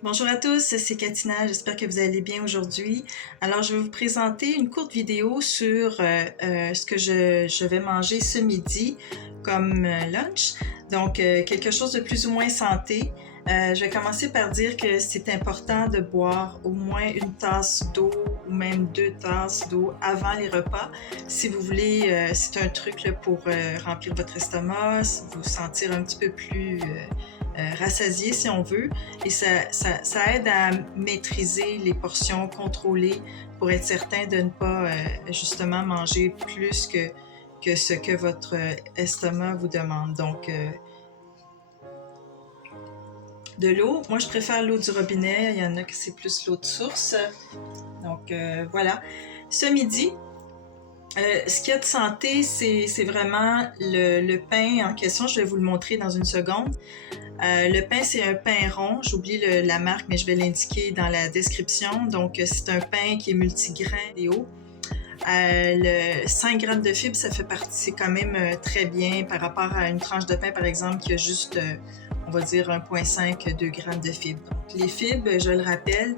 Bonjour à tous, c'est Katina, j'espère que vous allez bien aujourd'hui. Alors, je vais vous présenter une courte vidéo sur ce que je vais manger ce midi comme lunch. Donc, quelque chose de plus ou moins santé. Je vais commencer par dire que c'est important de boire au moins une tasse d'eau ou même 2 tasses d'eau avant les repas. Si vous voulez, c'est un truc là, pour remplir votre estomac, vous sentir un petit peu plus rassasié si on veut. Et ça aide à maîtriser les portions, contrôler pour être certain de ne pas justement manger plus que ce que votre estomac vous demande. Donc, de l'eau. Moi, je préfère l'eau du robinet. Il y en a que c'est plus l'eau de source. Donc, voilà. Ce midi, ce qu'il y a de santé, c'est vraiment le pain en question. Je vais vous le montrer dans une seconde. Le pain, c'est un pain rond. J'oublie la marque, mais je vais l'indiquer dans la description. Donc, c'est un pain qui est multigrain et haut. Le 5 grammes de fibres, ça fait partie, c'est quand même très bien par rapport à une tranche de pain, par exemple, qui a juste, on va dire, 1,5-2 grammes de fibres. Donc, les fibres, je le rappelle,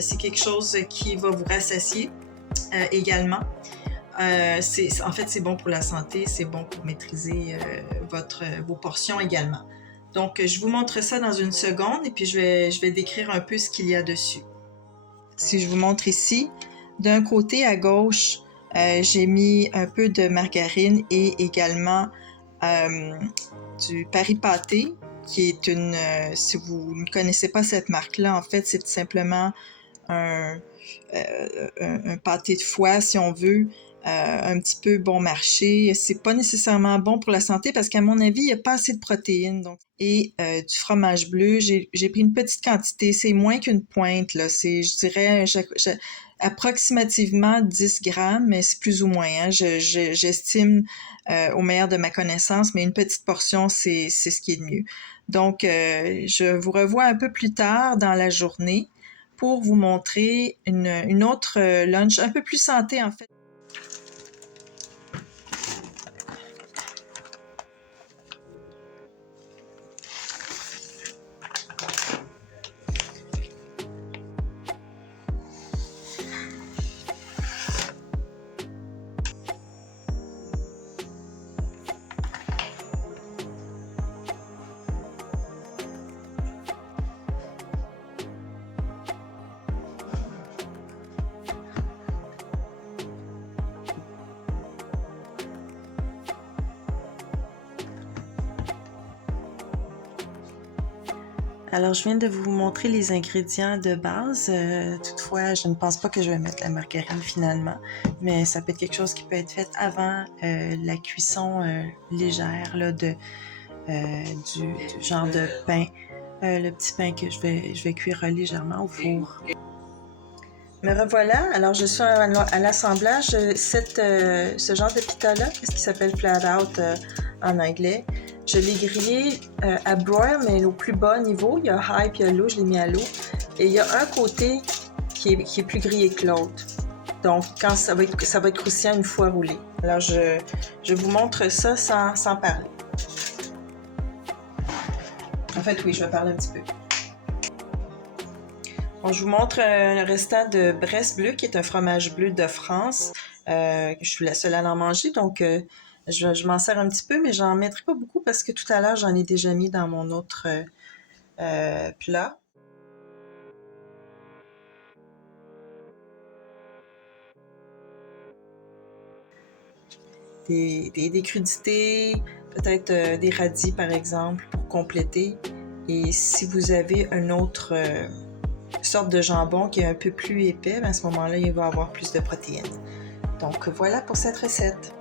c'est quelque chose qui va vous rassasier également. En fait, c'est bon pour la santé, c'est bon pour maîtriser vos portions également. Donc, je vous montre ça dans une seconde et puis je vais décrire un peu ce qu'il y a dessus. Si je vous montre ici, d'un côté à gauche, j'ai mis un peu de margarine et également du Paris Pâté, qui est une... si vous ne connaissez pas cette marque-là, en fait, c'est tout simplement un pâté de foie, si on veut, un petit peu bon marché. C'est pas nécessairement bon pour la santé parce qu'à mon avis, il n'y a pas assez de protéines. Donc. Et du fromage bleu, j'ai pris une petite quantité, c'est moins qu'une pointe, là. C'est, je dirais, approximativement 10 grammes, mais c'est plus ou moins. Hein. J'estime au meilleur de ma connaissance, mais une petite portion, c'est ce qui est de mieux. Donc, je vous revois un peu plus tard dans la journée pour vous montrer une autre lunch un peu plus santé en fait. Alors, je viens de vous montrer les ingrédients de base. Toutefois, je ne pense pas que je vais mettre la margarine finalement, mais ça peut être quelque chose qui peut être fait avant la cuisson légère là, du genre de pain. Le petit pain que je vais cuire légèrement au four. Me revoilà. Alors, je suis à l'assemblage. Ce genre de pita-là, ce qui s'appelle flat out en anglais, je l'ai grillé à broil, mais au plus bas niveau. Il y a high puis il y a low, je l'ai mis à l'eau. Et il y a un côté qui est plus grillé que l'autre. Donc, quand ça va être croustillant une fois roulé. Alors, je vous montre ça sans parler. En fait, oui, je vais parler un petit peu. Bon, je vous montre le restant de Bresse bleu, qui est un fromage bleu de France. Je suis la seule à en manger, donc je m'en sers un petit peu, mais j'en mettrai pas beaucoup parce que tout à l'heure, j'en ai déjà mis dans mon autre plat. Des crudités, peut-être des radis par exemple, pour compléter. Et si vous avez un autre sorte de jambon qui est un peu plus épais, à ce moment-là, il va avoir plus de protéines. Donc voilà pour cette recette.